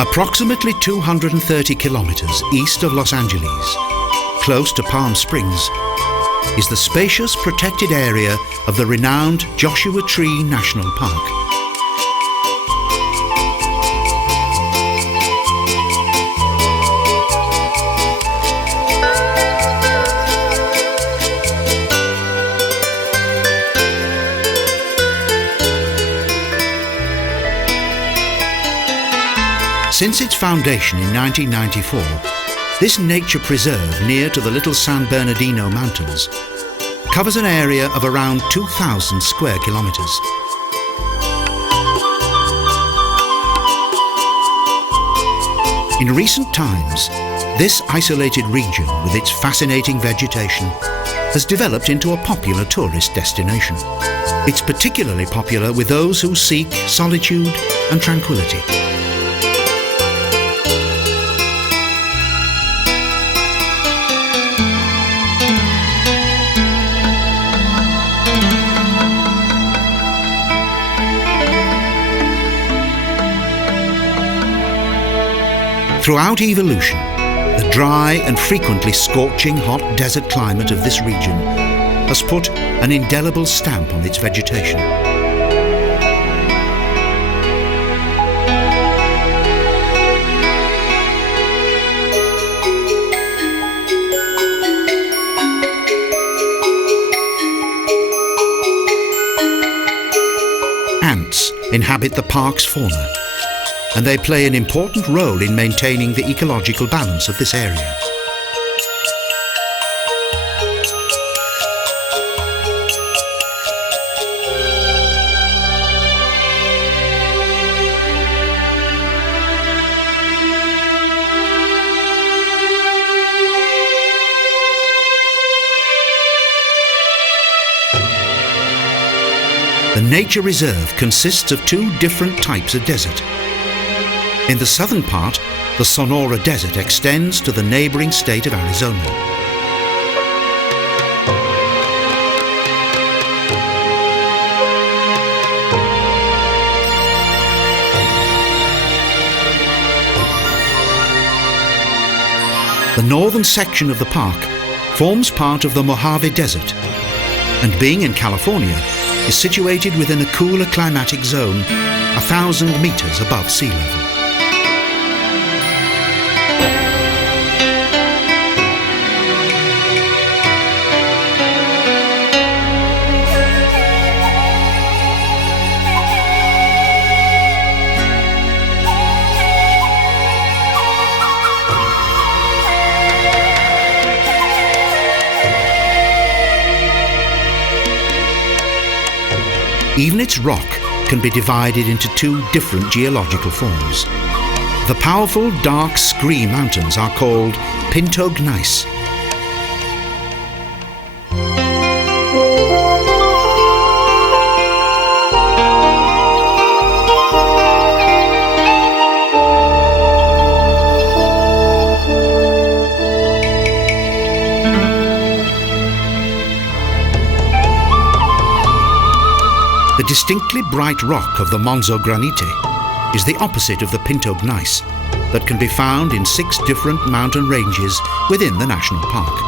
Approximately 230 kilometres east of Los Angeles, close to Palm Springs, is the spacious protected area of the renowned Joshua Tree National Park. Since its foundation in 1994, this nature preserve near to the Little San Bernardino Mountains covers an area of around 2,000 square kilometres. In recent times, this isolated region with its fascinating vegetation has developed into a popular tourist destination. It's particularly popular with those who seek solitude and tranquility. Throughout evolution, the dry and frequently scorching hot desert climate of this region has put an indelible stamp on its vegetation. Ants inhabit the park's fauna, and they play an important role in maintaining the ecological balance of this area. The nature reserve consists of two different types of desert. In the southern part, the Sonora Desert extends to the neighbouring state of Arizona. The northern section of the park forms part of the Mojave Desert, and being in California, is situated within a cooler climatic zone 1,000 metres above sea level. Even its rock can be divided into two different geological forms. The powerful dark scree mountains are called Pinto Gneis. The distinctly bright rock of the Monzogranite is the opposite of the Pinto Gneis that can be found in 6 different mountain ranges within the national park.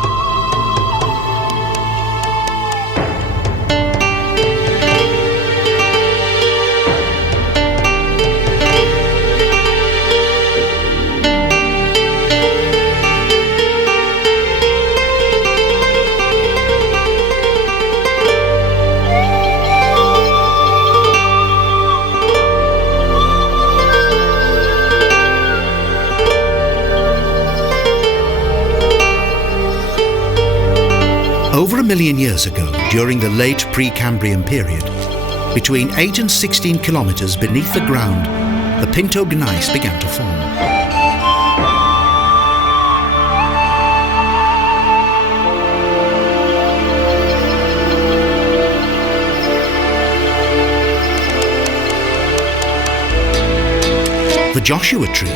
Over 1 million years ago, during the late Precambrian period, between 8 and 16 kilometres beneath the ground, the Pinto Gneis began to form. The Joshua tree,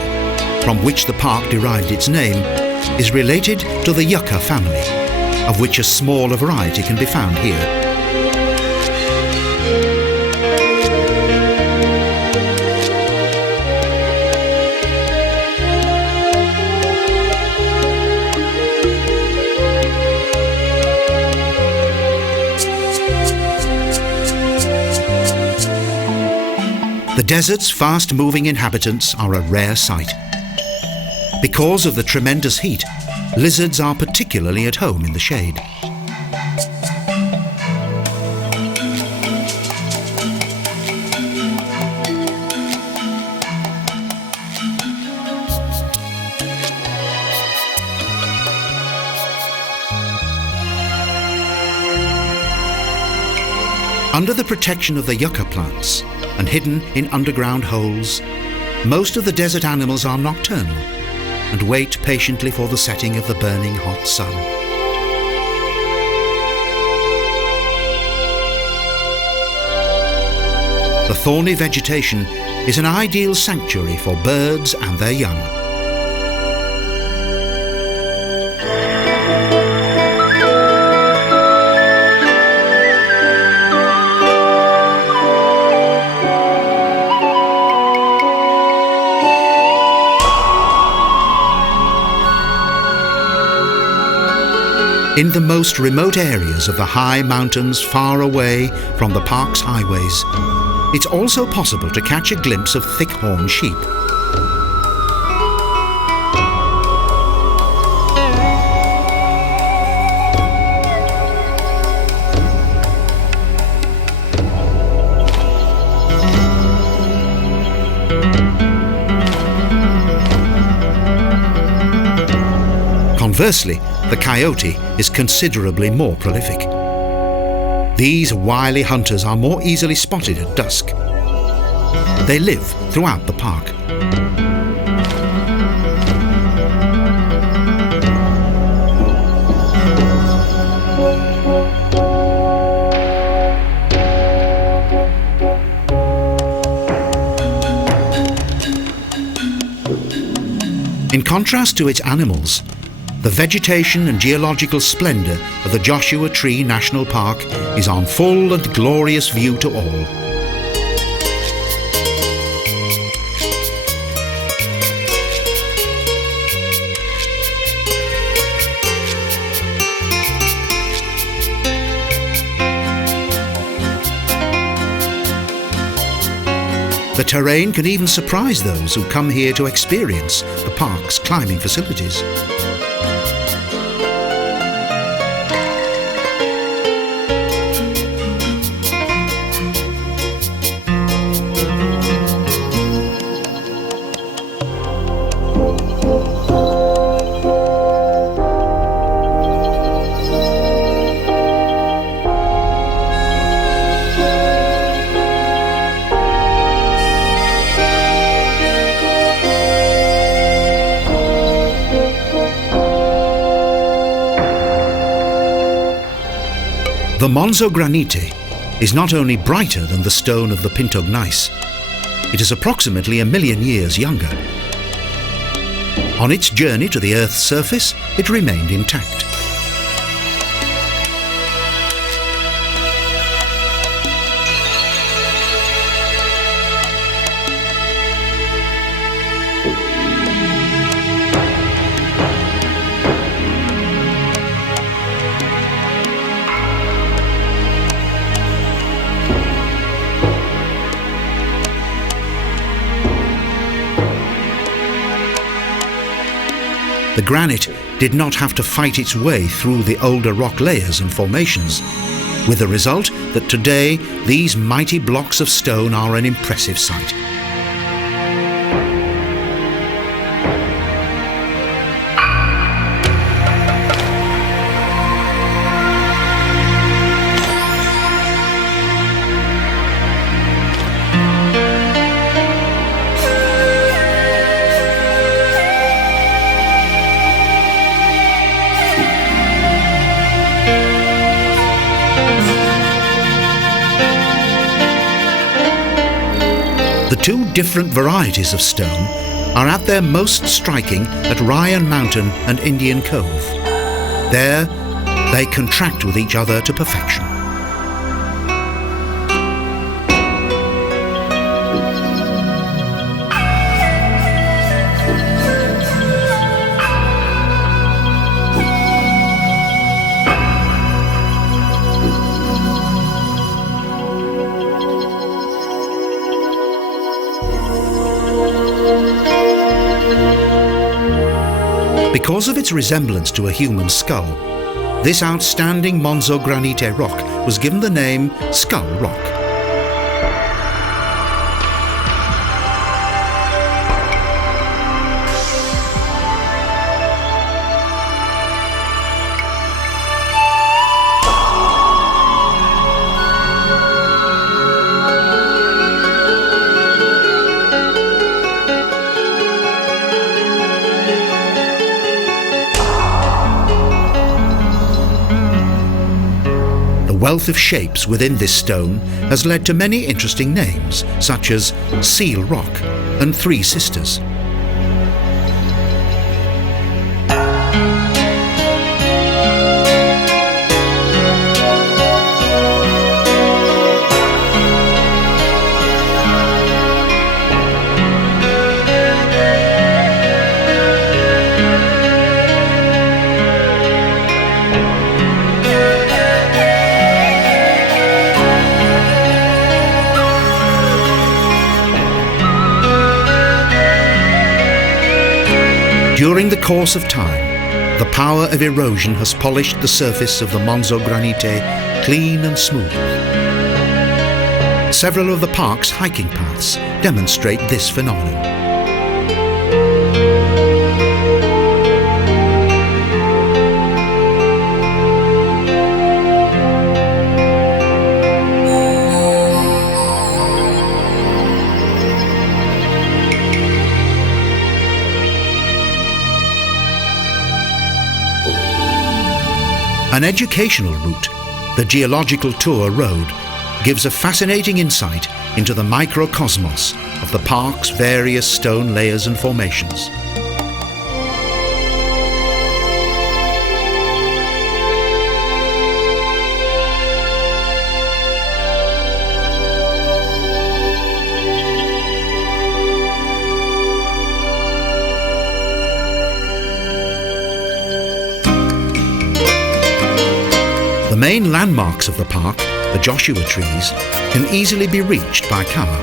from which the park derived its name, is related to the yucca family, of which a smaller variety can be found here. The desert's fast-moving inhabitants are a rare sight. Because of the tremendous heat, lizards are particularly at home in the shade. Under the protection of the yucca plants and hidden in underground holes, most of the desert animals are nocturnal and wait patiently for the setting of the burning hot sun. The thorny vegetation is an ideal sanctuary for birds and their young. In the most remote areas of the high mountains far away from the park's highways, it's also possible to catch a glimpse of thick-horned sheep. Conversely, the coyote is considerably more prolific. These wily hunters are more easily spotted at dusk. They live throughout the park. In contrast to its animals, the vegetation and geological splendour of the Joshua Tree National Park is on full and glorious view to all. The terrain can even surprise those who come here to experience the park's climbing facilities. The Monzogranite is not only brighter than the stone of the Pinto Gneis, it is approximately 1 million years younger. On its journey to the Earth's surface, it remained intact. The granite did not have to fight its way through the older rock layers and formations, with the result that today these mighty blocks of stone are an impressive sight. The two different varieties of stone are at their most striking at Ryan Mountain and Indian Cove. There, they contract with each other to perfection. Because of its resemblance to a human skull, this outstanding Monzogranite rock was given the name Skull Rock. The wealth of shapes within this stone has led to many interesting names, such as Seal Rock and Three Sisters. During the course of time, the power of erosion has polished the surface of the Monzogranite clean and smooth. Several of the park's hiking paths demonstrate this phenomenon. An educational route, the Geological Tour Road, gives a fascinating insight into the microcosmos of the park's various stone layers and formations. The main landmarks of the park, the Joshua trees, can easily be reached by car.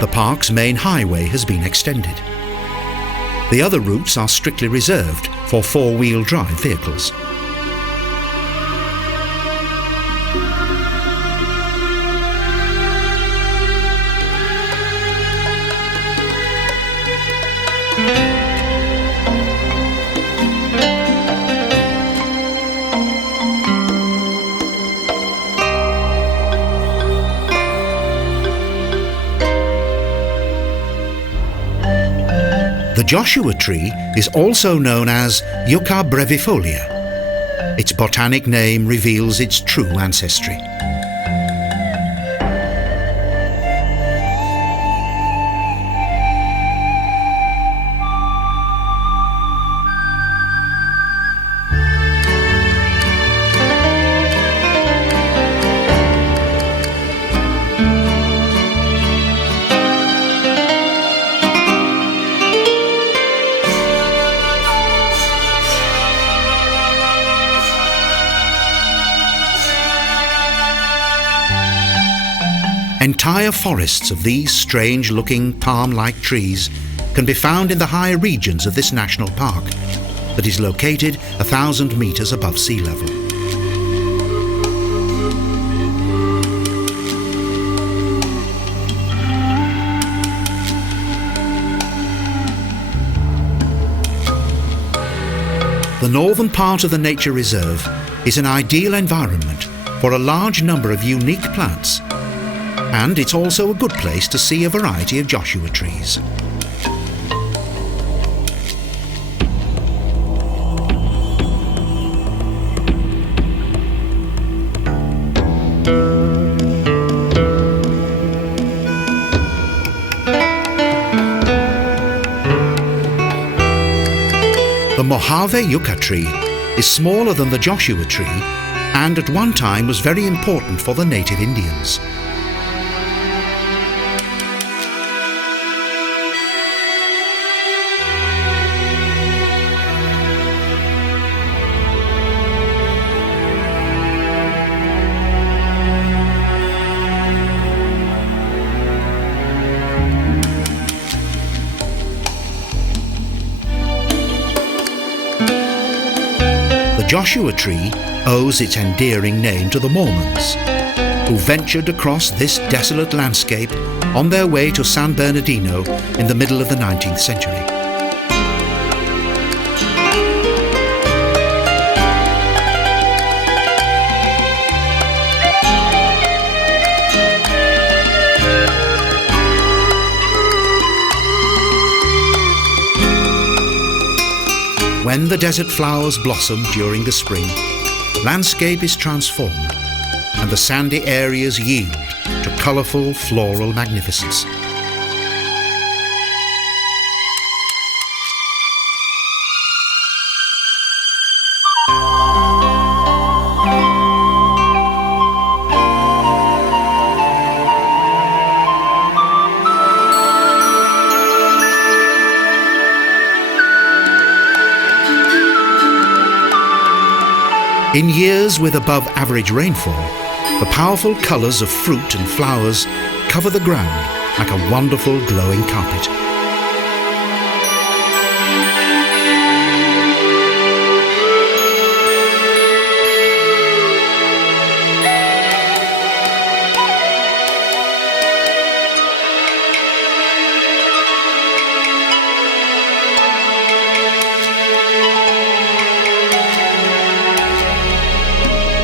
The park's main highway has been extended. The other routes are strictly reserved for four-wheel drive vehicles. The Joshua tree is also known as Yucca brevifolia. Its botanic name reveals its true ancestry. Entire forests of these strange-looking palm-like trees can be found in the higher regions of this national park that is located 1,000 meters above sea level. The northern part of the nature reserve is an ideal environment for a large number of unique plants, and it's also a good place to see a variety of Joshua trees. The Mojave yucca tree is smaller than the Joshua tree and at one time was very important for the native Indians. Joshua tree owes its endearing name to the Mormons, who ventured across this desolate landscape on their way to San Bernardino in the middle of the 19th century. When the desert flowers blossom during the spring, landscape is transformed and the sandy areas yield to colourful floral magnificence. In years with above average rainfall, the powerful colours of fruit and flowers cover the ground like a wonderful glowing carpet.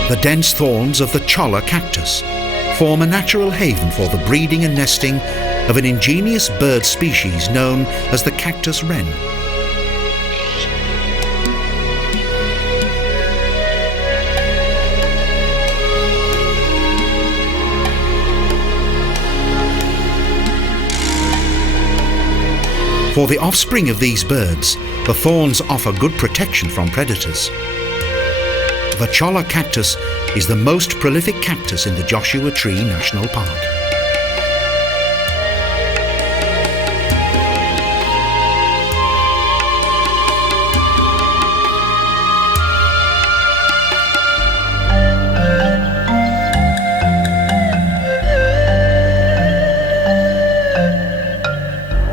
The dense thorns of the cholla cactus form a natural haven for the breeding and nesting of an ingenious bird species known as the cactus wren. For the offspring of these birds, the thorns offer good protection from predators. The cholla cactus is the most prolific cactus in the Joshua Tree National Park.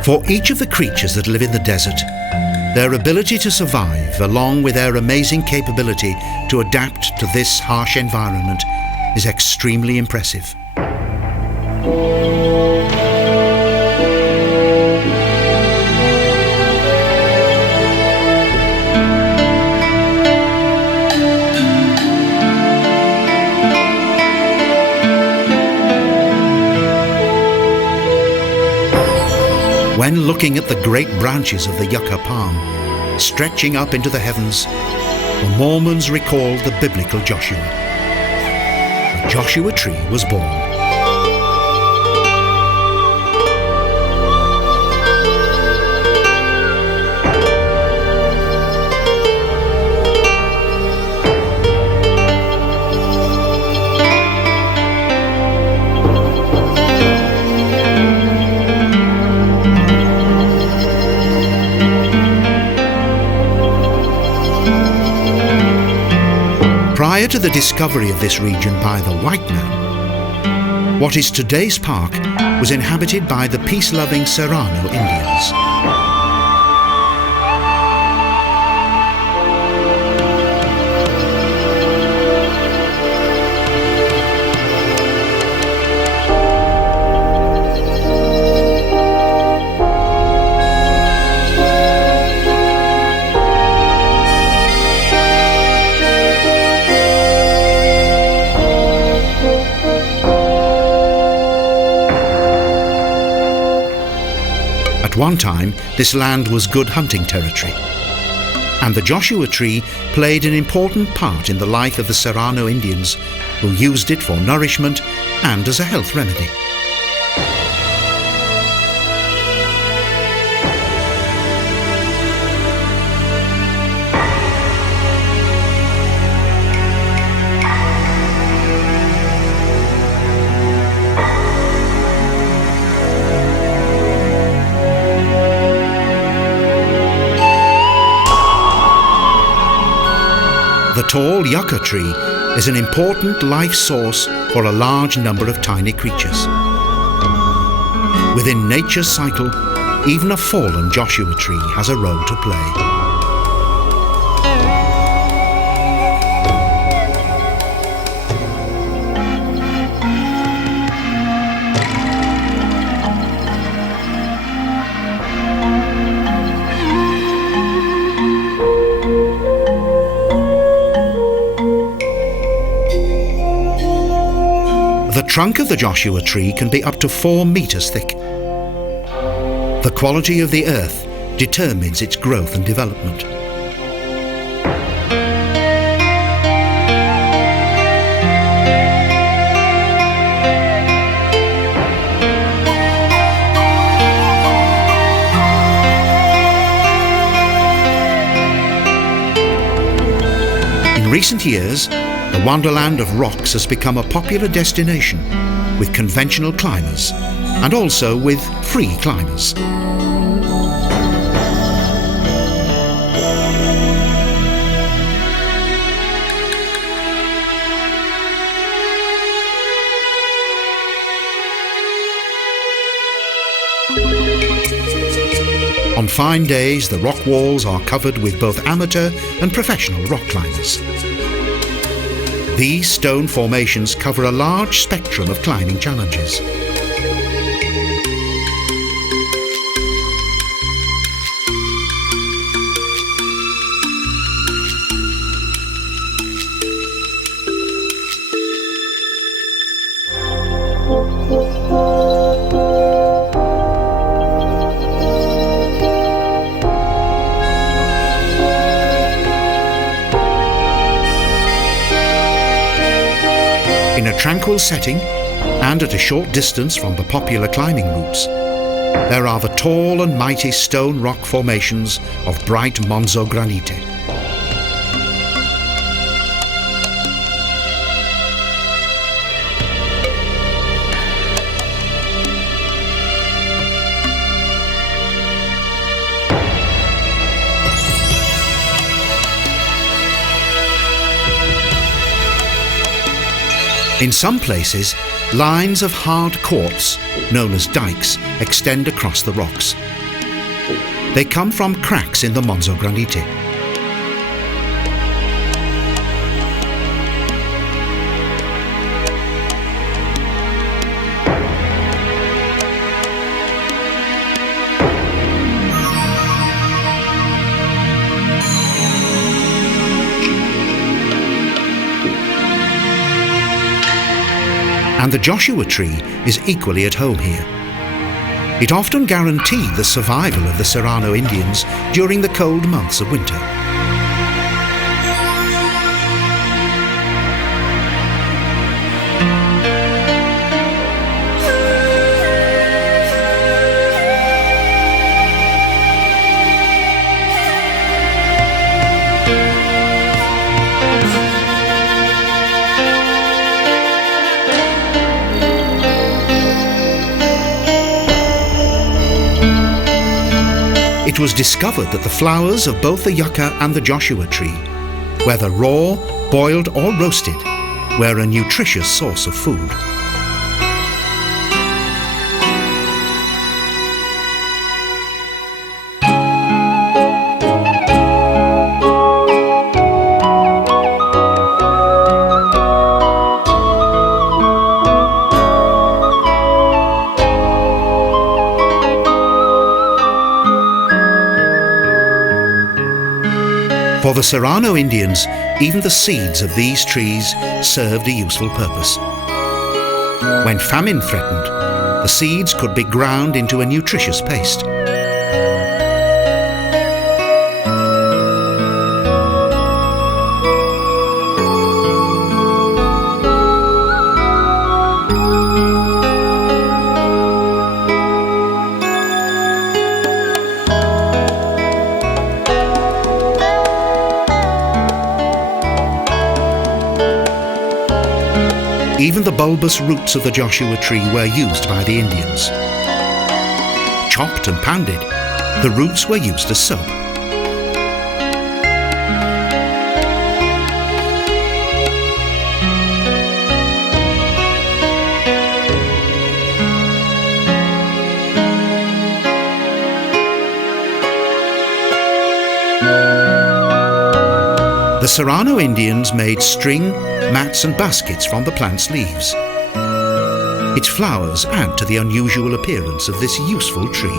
For each of the creatures that live in the desert, their ability to survive, along with their amazing capability to adapt to this harsh environment, is extremely impressive. When looking at the great branches of the yucca palm, stretching up into the heavens, the Mormons recalled the biblical Joshua. The Joshua tree was born. Prior to the discovery of this region by the white man, what is today's park was inhabited by the peace-loving Serrano Indians. At one time, this land was good hunting territory, and the Joshua tree played an important part in the life of the Serrano Indians, who used it for nourishment and as a health remedy. The tall yucca tree is an important life source for a large number of tiny creatures. Within nature's cycle, even a fallen Joshua tree has a role to play. trunk of the Joshua tree can be up to 4 meters thick. The quality of the earth determines its growth and development. In recent years, the Wonderland of Rocks has become a popular destination with conventional climbers and also with free climbers. On fine days, the rock walls are covered with both amateur and professional rock climbers. These stone formations cover a large spectrum of climbing challenges. In a tranquil setting, and at a short distance from the popular climbing routes, there are the tall and mighty stone rock formations of bright Monzogranite. In some places, lines of hard quartz, known as dikes, extend across the rocks. They come from cracks in the Monzogranite. And the Joshua tree is equally at home here. It often guaranteed the survival of the Serrano Indians during the cold months of winter. It was discovered that the flowers of both the yucca and the Joshua tree, whether raw, boiled or roasted, were a nutritious source of food. For the Serrano Indians, even the seeds of these trees served a useful purpose. When famine threatened, the seeds could be ground into a nutritious paste. Even the bulbous roots of the Joshua tree were used by the Indians. Chopped and pounded, the roots were used as soap. The Serrano Indians made string, mats and baskets from the plant's leaves. Its flowers add to the unusual appearance of this useful tree.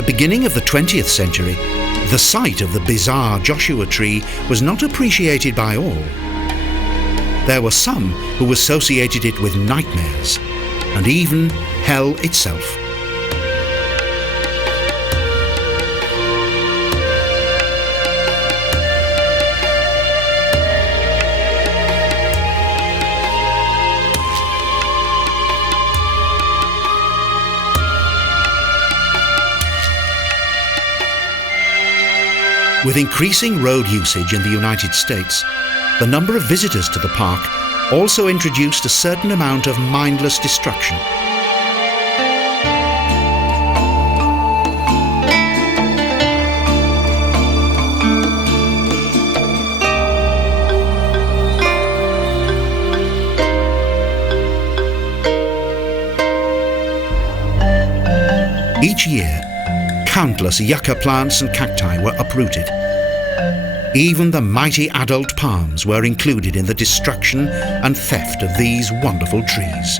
the beginning of the 20th century, the sight of the bizarre Joshua tree was not appreciated by all. There were some who associated it with nightmares, and even hell itself. With increasing road usage in the United States, the number of visitors to the park also introduced a certain amount of mindless destruction. Each year, countless yucca plants and cacti were uprooted. Even the mighty adult palms were included in the destruction and theft of these wonderful trees.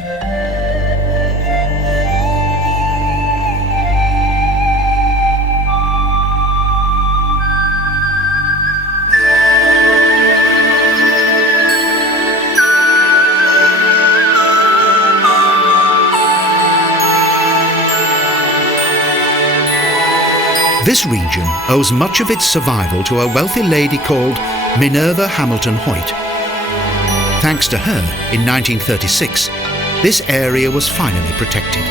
This region owes much of its survival to a wealthy lady called Minerva Hamilton Hoyt. Thanks to her, in 1936, this area was finally protected.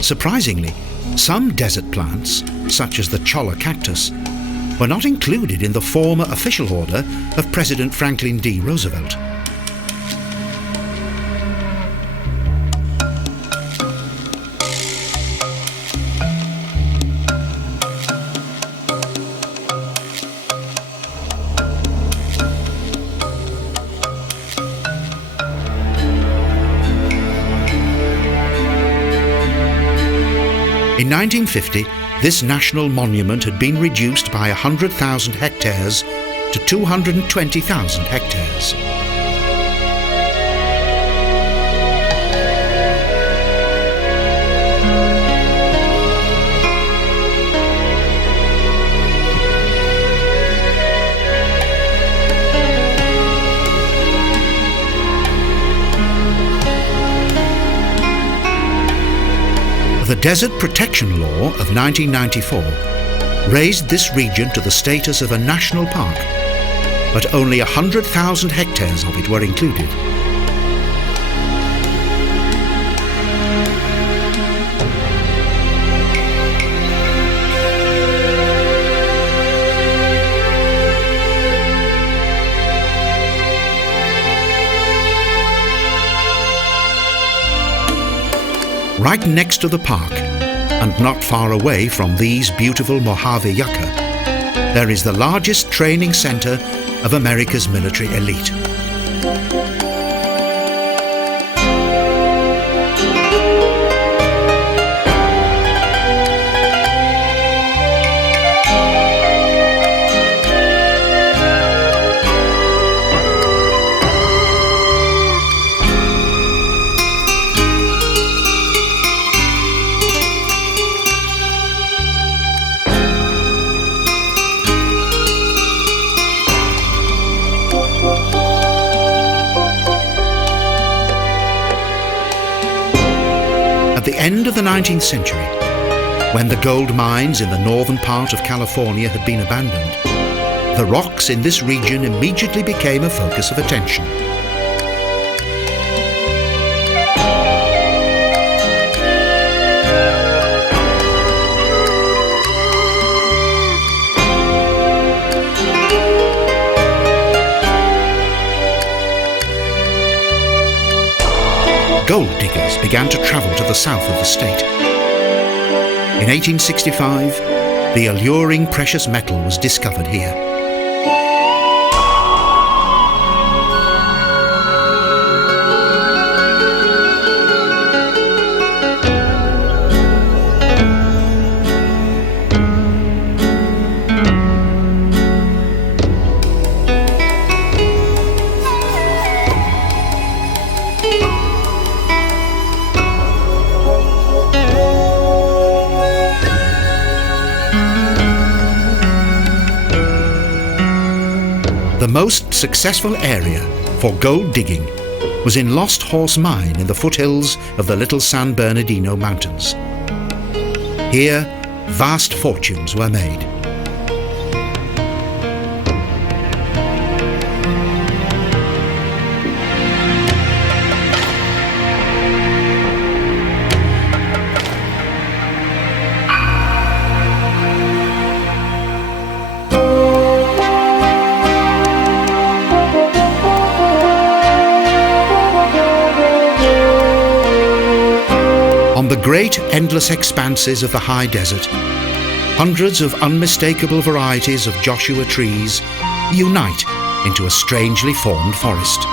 Surprisingly, some desert plants, such as the cholla cactus, were not included in the former official order of President Franklin D. Roosevelt. In 1950, this national monument had been reduced by 100,000 hectares to 220,000 hectares. The Desert Protection Law of 1994 raised this region to the status of a national park, but only 100,000 hectares of it were included. Right next to the park, and not far away from these beautiful Mojave yucca, there is the largest training center of America's military elite. At the end of the 19th century, when the gold mines in the northern part of California had been abandoned, the rocks in this region immediately became a focus of attention. Gold diggers began to travel to the south of the state. In 1865, the alluring precious metal was discovered here. most successful area for gold digging was in Lost Horse Mine in the foothills of the Little San Bernardino Mountains. Here, vast fortunes were made. On the great endless expanses of the high desert, hundreds of unmistakable varieties of Joshua trees unite into a strangely formed forest.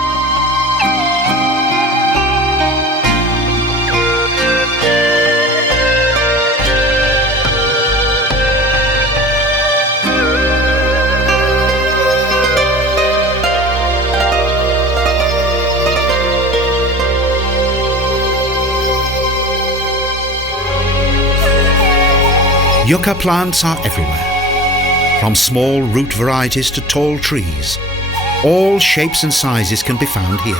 Yucca plants are everywhere, from small root varieties to tall trees. All shapes and sizes can be found here.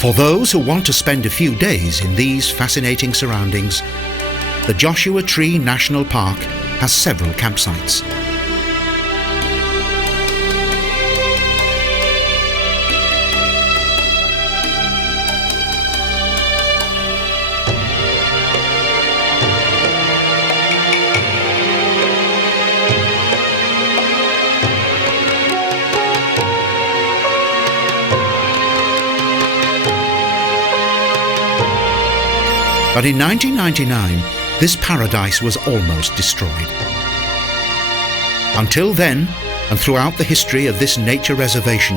For those who want to spend a few days in these fascinating surroundings, the Joshua Tree National Park has several campsites. But in 1999, this paradise was almost destroyed. Until then, and throughout the history of this nature reservation,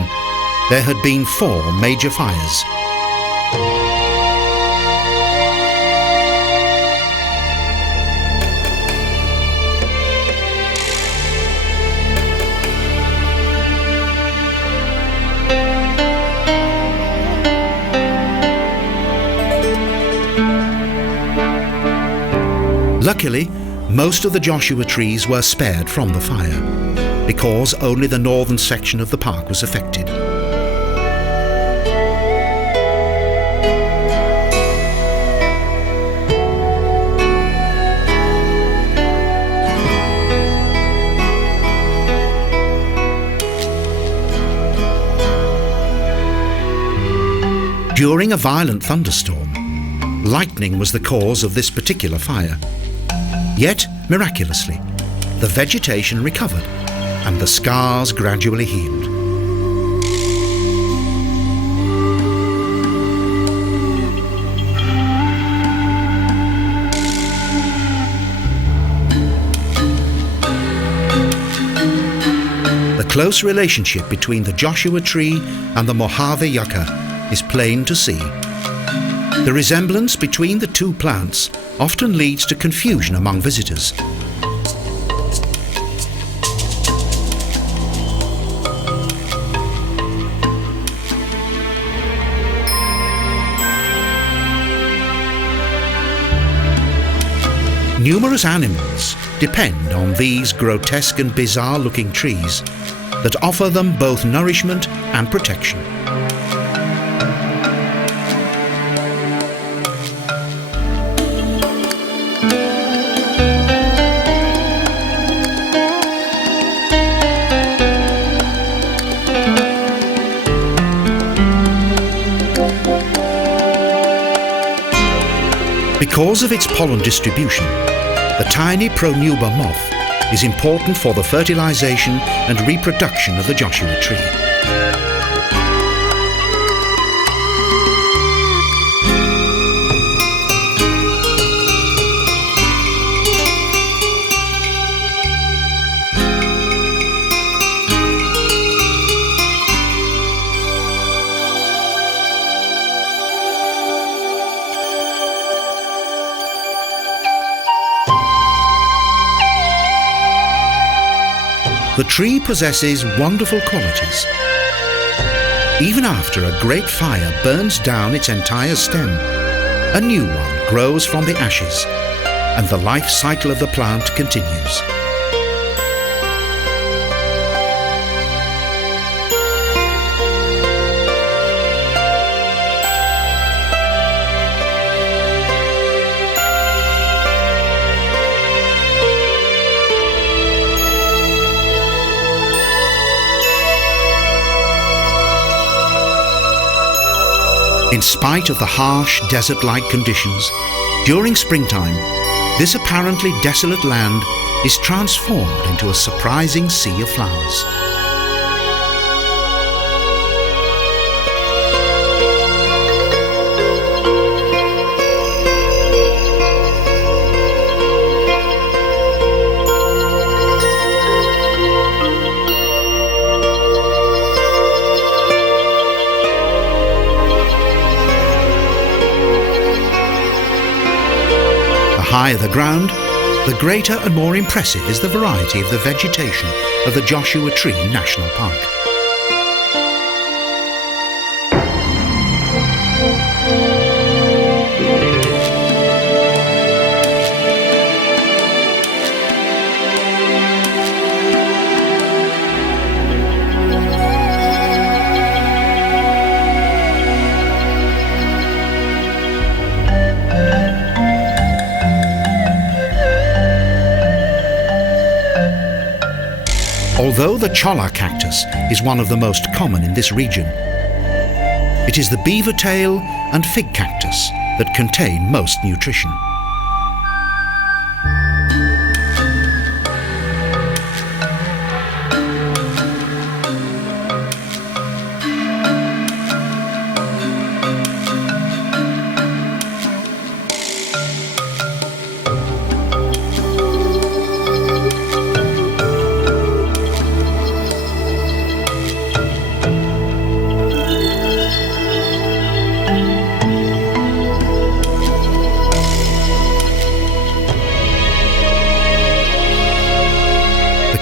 there had been 4 major fires. Luckily, most of the Joshua trees were spared from the fire, because only the northern section of the park was affected. During a violent thunderstorm, lightning was the cause of this particular fire. Yet, miraculously, the vegetation recovered and the scars gradually healed. The close relationship between the Joshua tree and the Mojave yucca is plain to see. The resemblance between the two plants often leads to confusion among visitors. Numerous animals depend on these grotesque and bizarre-looking trees that offer them both nourishment and protection. Because of its pollen distribution, the tiny pronuba moth is important for the fertilization and reproduction of the Joshua tree. The tree possesses wonderful qualities. Even after a great fire burns down its entire stem, a new one grows from the ashes, and the life cycle of the plant continues. In spite of the harsh desert-like conditions, during springtime, this apparently desolate land is transformed into a surprising sea of flowers. The higher the ground, the greater and more impressive is the variety of the vegetation of the Joshua Tree National Park. Although the cholla cactus is one of the most common in this region, it is the beaver tail and fig cactus that contain most nutrition.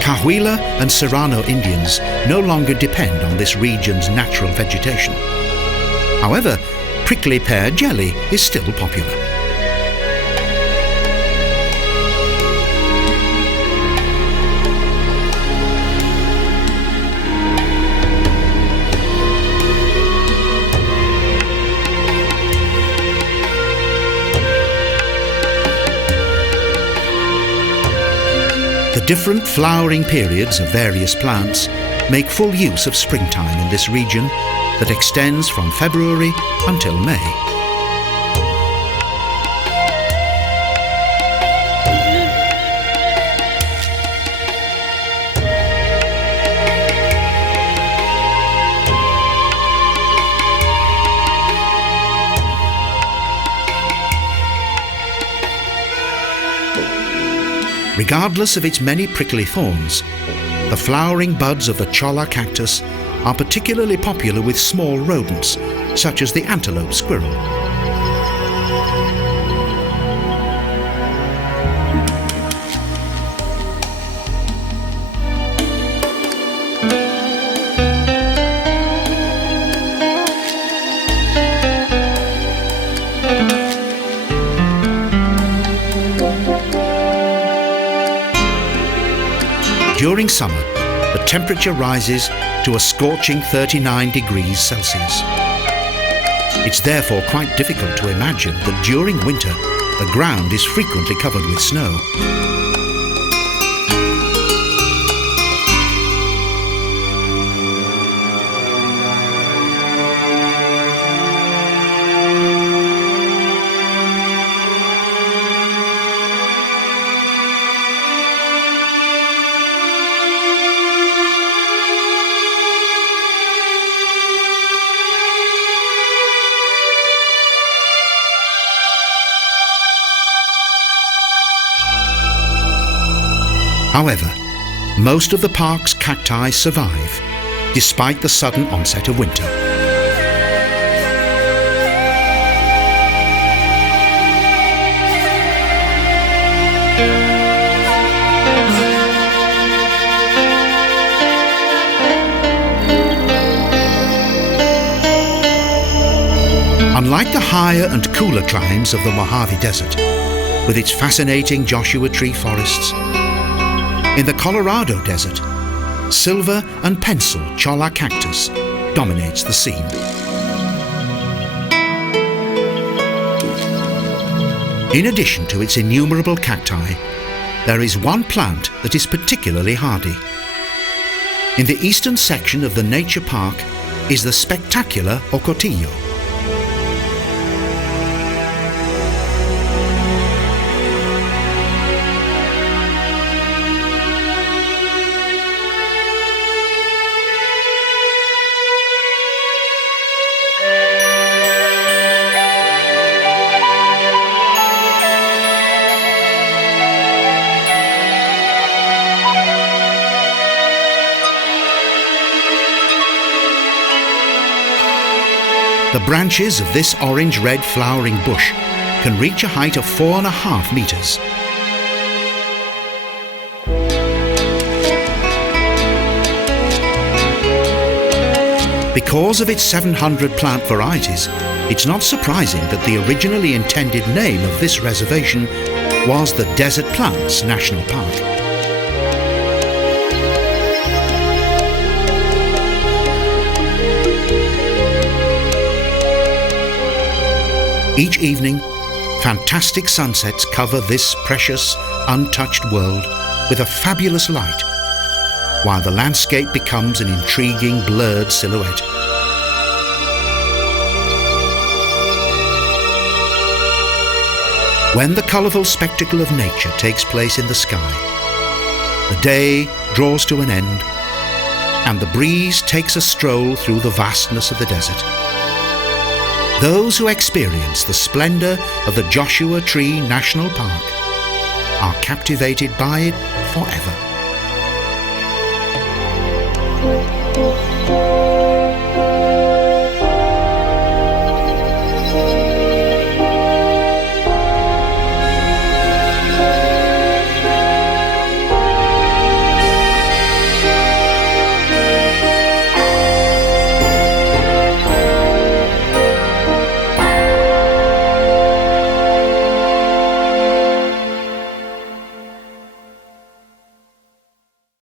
Cahuilla and Serrano Indians no longer depend on this region's natural vegetation. However, prickly pear jelly is still popular. The different flowering periods of various plants make full use of springtime in this region that extends from February until May. Regardless of its many prickly thorns, the flowering buds of the cholla cactus are particularly popular with small rodents, such as the antelope squirrel. During summer, the temperature rises to a scorching 39 degrees Celsius. It's therefore quite difficult to imagine that during winter, the ground is frequently covered with snow. However, most of the park's cacti survive, despite the sudden onset of winter. Unlike the higher and cooler climes of the Mojave Desert, with its fascinating Joshua tree forests, in the Colorado Desert, silver and pencil cholla cactus dominates the scene. In addition to its innumerable cacti, there is one plant that is particularly hardy. In the eastern section of the nature park is the spectacular ocotillo. The branches of this orange-red flowering bush can reach a height of 4.5 meters. Because of its 700 plant varieties, it's not surprising that the originally intended name of this reservation was the Desert Plants National Park. Each evening, fantastic sunsets cover this precious, untouched world with a fabulous light, while the landscape becomes an intriguing, blurred silhouette. When the colourful spectacle of nature takes place in the sky, the day draws to an end, and the breeze takes a stroll through the vastness of the desert. Those who experience the splendour of the Joshua Tree National Park are captivated by it forever.